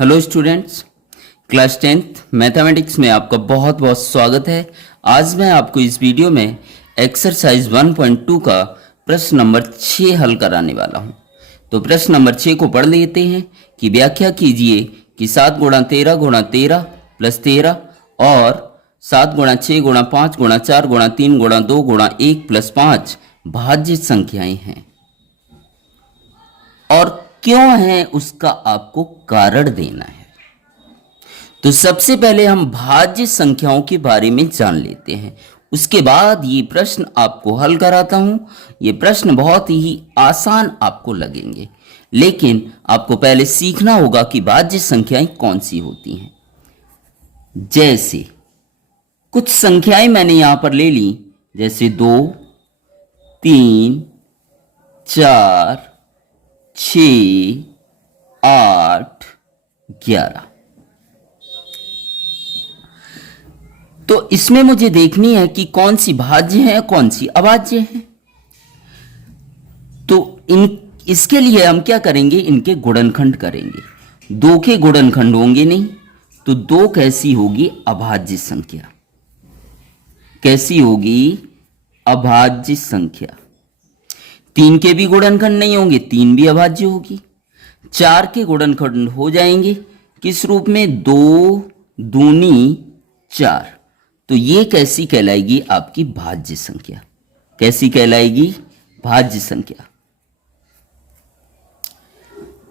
Hello students, class 10th mathematics में आपका बहुत बहुत स्वागत है। आज मैं आपको इस वीडियो में एक्सरसाइज 1.2 का प्रश्न नंबर 6 हल कराने वाला हूं। तो प्रश्न नंबर 6 को पढ़ लेते हैं कि व्याख्या कीजिए कि 7 गुणा 13 गुणा 13 प्लस 13 और 7 गुणा 6 गुणा 5 गुणा 4 गुणा 3 गुणा 2 गुणा 1 प्लस 5 भाज्य संख्याएं हैं और क्यों है उसका आपको कारण देना है। तो सबसे पहले हम भाज्य संख्याओं के बारे में जान लेते हैं, उसके बाद ये प्रश्न आपको हल कराता हूं। ये प्रश्न बहुत ही आसान आपको लगेंगे, लेकिन आपको पहले सीखना होगा कि भाज्य संख्याएं कौन सी होती हैं। जैसे कुछ संख्याएं मैंने यहां पर ले ली, जैसे 2, 3, 4, 6, 8, 11। तो इसमें मुझे देखनी है कि कौन सी भाज्य है कौन सी अभाज्य है। तो इसके लिए हम क्या करेंगे, इनके गुणनखंड करेंगे। 2 के गुणनखंड होंगे नहीं, तो 2 कैसी होगी, अभाज्य संख्या। कैसी होगी, अभाज्य संख्या। 3 के भी गुणनखंड नहीं होंगे, 3 भी अभाज्य होगी। 4 के गुणनखंड हो जाएंगे किस रूप में, 2 दूनी 4। तो ये कैसी कहलाएगी, आपकी भाज्य संख्या। कैसी कहलाएगी, भाज्य संख्या।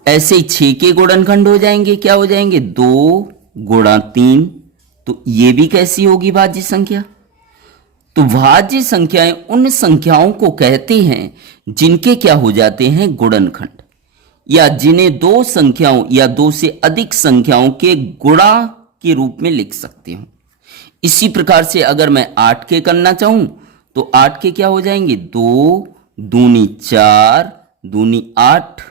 ऐसे ही 6 के गुणनखंड हो जाएंगे, क्या हो जाएंगे, 2 गुणा 3। तो ये भी कैसी होगी, भाज्य संख्या। तो भाज्य संख्याएं उन संख्याओं को कहते हैं जिनके क्या हो जाते हैं, गुणनखंड, या जिन्हें 2 संख्याओं या 2 से अधिक संख्याओं के गुणा के रूप में लिख सकते हो। इसी प्रकार से अगर मैं 8 के करना चाहूं तो 8 के क्या हो जाएंगे, 2 दूनी 4 दूनी 8।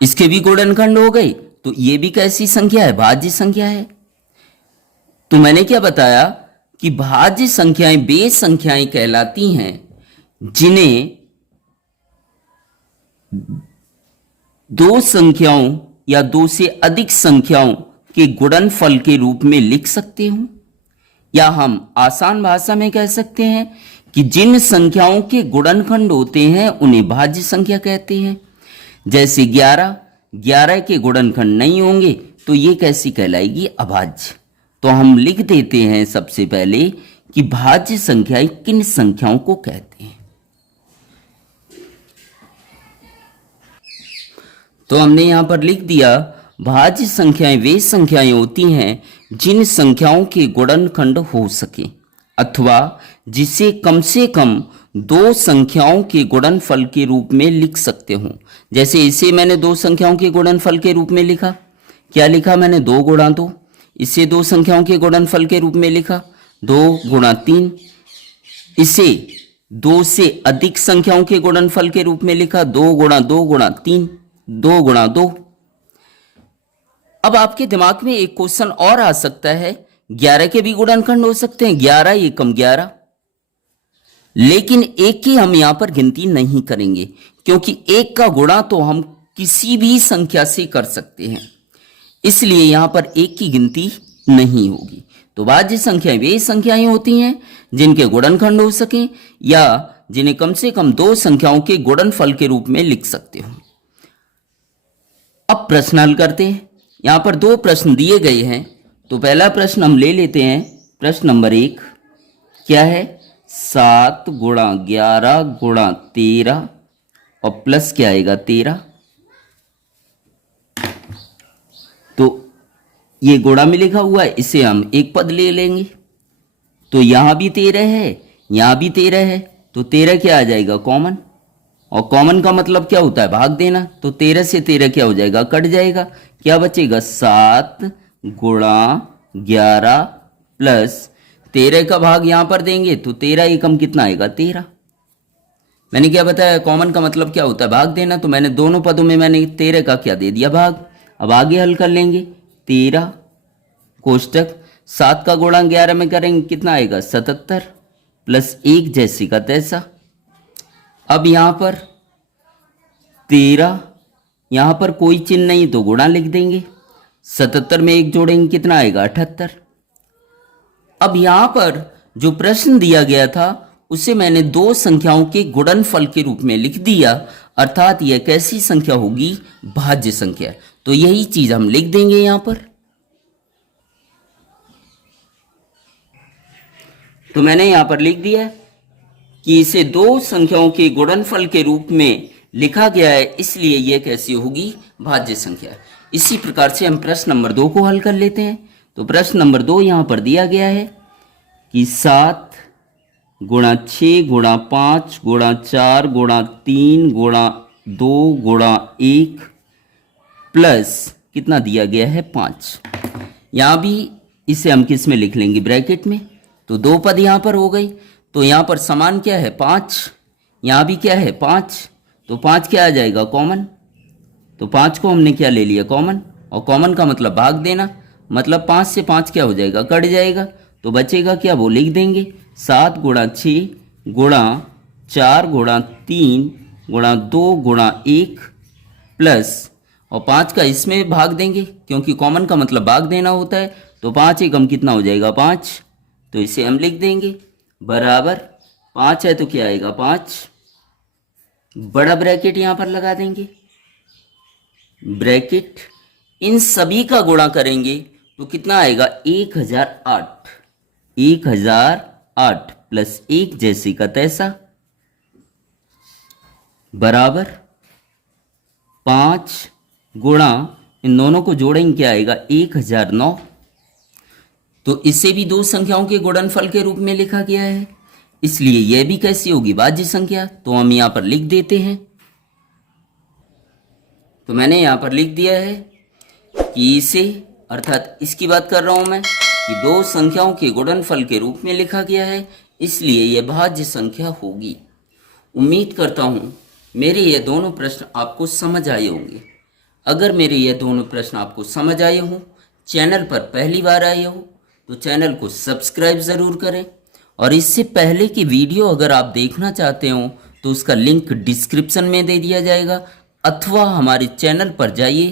इसके भी गुणनखंड हो गए, तो ये भी कैसी संख्या है, भाज्य संख्या है। तो मैंने क्या बताया कि भाज्य संख्याएं वे संख्याएं कहलाती हैं जिन्हें 2 संख्याओं या 2 से अधिक संख्याओं के गुणनफल के रूप में लिख सकते हो, या हम आसान भाषा में कह सकते हैं कि जिन संख्याओं के गुणनखंड होते हैं उन्हें भाज्य संख्या कहते हैं। जैसे 11 के गुणनखंड नहीं होंगे, तो ये कैसी कहलाएगी, अभाज्य। तो हम लिख देते हैं सबसे पहले कि भाज्य संख्याएं किन संख्याओं को कहते हैं। तो हमने यहां पर लिख दिया, भाज्य संख्याएं वे संख्याएं होती हैं जिन संख्याओं के गुणनखंड हो सके अथवा जिसे कम से कम 2 संख्याओं के गुणनफल के रूप में लिख सकते हो। जैसे इसे मैंने 2 संख्याओं के गुणनफल के रूप में लिखा, क्या लिखा मैंने, 2 गुणा 2। इसे 2 संख्याओं के गुणनफल के रूप में लिखा, 2 गुणा 3। इसे 2 से अधिक संख्याओं के गुणनफल के रूप में लिखा, 2 गुणा 2 गुणा 3, 2 गुणा 2। अब आपके दिमाग में एक क्वेश्चन और आ सकता है, 11 के भी गुणनखंड हो सकते हैं, 11 एकम 11, लेकिन 1 की हम यहां पर गिनती नहीं करेंगे, क्योंकि 1 का गुणा तो हम किसी भी संख्या से कर सकते हैं, इसलिए यहां पर 1 की गिनती नहीं होगी। तो भाज्य संख्याएं वे संख्याएं होती हैं जिनके गुणनखंड हो सके या जिन्हें कम से कम 2 संख्याओं के गुणनफल के रूप में लिख सकते हो। अब प्रश्न हल करते हैं। यहां पर 2 प्रश्न दिए गए हैं, तो पहला प्रश्न हम ले लेते हैं। प्रश्न नंबर 1 क्या है, 7 गुणा 11 गुणा 13 और प्लस क्या आएगा, 13। तो ये गुणा में लिखा हुआ है, इसे हम एक पद ले लेंगे। तो यहां भी 13 है, यहां भी 13 है, तो 13 क्या आ जाएगा, कॉमन। और कॉमन का मतलब क्या होता है, भाग देना। तो 13 से 13 क्या हो जाएगा, कट जाएगा। क्या बचेगा, 7 गुणा 11 प्लस 13 का भाग यहां पर देंगे तो 13 एकम कितना आएगा, 13। मैंने क्या बताया, कॉमन का मतलब क्या होता है, भाग देना। तो मैंने दोनों पदों में मैंने 13 का क्या दे दिया, भाग। अब आगे हल कर लेंगे, 13 कोष्टक 7 का गुणा 11 में करेंगे, कितना आएगा, 77 प्लस 1 जैसे का तैसा। अब यहां पर 13 यहाँ पर कोई चिन्ह नहीं तो गुणा लिख देंगे। 77 में 1 जोड़ेंगे कितना आएगा 78। अब यहाँ पर जो प्रश्न दिया गया था उसे मैंने दो संख्याओं के गुणनफल के रूप में लिख दिया, अर्थात यह कैसी संख्या होगी, भाज्य संख्या। तो यही चीज हम लिख देंगे यहाँ पर। तो मैंने यहाँ पर लिख दिया कि इसे दो संख्याओं के गुणनफल के रूप में लिखा गया है, इसलिए यह कैसी होगी, भाज्य संख्या। इसी प्रकार से हम प्रश्न नंबर 2 को हल कर लेते हैं। तो प्रश्न नंबर 2 यहाँ पर दिया गया है कि 7 गुणा 6 गुणा 5 गुणा 4 गुणा 3 गुणा 2 गुणा 1 प्लस कितना दिया गया है 5। यहाँ भी इसे हम किस में लिख लेंगे, ब्रैकेट में। तो दो पद यहाँ पर हो गई। तो यहाँ पर समान क्या है 5, यहाँ भी क्या है 5। तो 5 क्या आ जाएगा, कॉमन। तो 5 को हमने क्या ले लिया, कॉमन। और कॉमन का मतलब भाग देना, मतलब 5 से 5 क्या हो जाएगा, कट जाएगा। तो बचेगा क्या, वो लिख देंगे 7 गुणा 6 गुणा 4 गुणा 3 गुणा 2 गुणा 1 प्लस, और 5 का इसमें भाग देंगे क्योंकि कॉमन का मतलब भाग देना होता है। तो 5 एकम कितना हो जाएगा 5। तो इसे हम लिख देंगे बराबर 5 है तो क्या आएगा 5, बड़ा ब्रैकेट यहाँ पर लगा देंगे, ब्रैकेट। इन सभी का गुणा करेंगे तो कितना आएगा 1008। 1008 प्लस 1 जैसे का तैसा बराबर 5 गुणा, इन दोनों को जोड़ेंगे क्या आएगा 1009। तो इसे भी दो संख्याओं के गुणनफल के रूप में लिखा गया है, इसलिए यह भी कैसी होगी, भाज्य संख्या। तो हम यहां पर लिख देते हैं। तो मैंने यहां पर लिख दिया है कि इसे, अर्थात इसकी बात कर रहा हूं मैं, कि दो संख्याओं के गुणनफल के रूप में लिखा गया है, इसलिए यह भाज्य संख्या होगी। उम्मीद करता हूं मेरे ये दोनों प्रश्न आपको समझ आए होंगे। अगर मेरे ये दोनों प्रश्न आपको समझ आए हों, चैनल पर पहली बार आए हो तो चैनल को सब्सक्राइब ज़रूर करें। और इससे पहले की वीडियो अगर आप देखना चाहते हो तो उसका लिंक डिस्क्रिप्शन में दे दिया जाएगा, अथवा हमारे चैनल पर जाइए,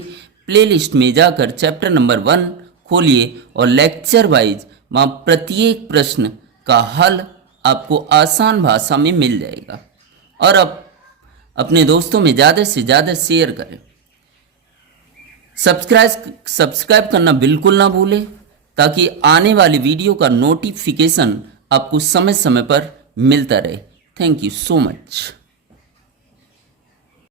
प्लेलिस्ट में जाकर चैप्टर नंबर 1 खोलिए और लेक्चर वाइज वहाँ प्रत्येक प्रश्न का हल आपको आसान भाषा में मिल जाएगा। और अब अपने दोस्तों में ज़्यादा से ज़्यादा शेयर करें। सब्सक्राइब करना बिल्कुल ना भूलें, ताकि आने वाली वीडियो का नोटिफिकेशन आपको समय समय पर मिलता रहे। Thank you so much.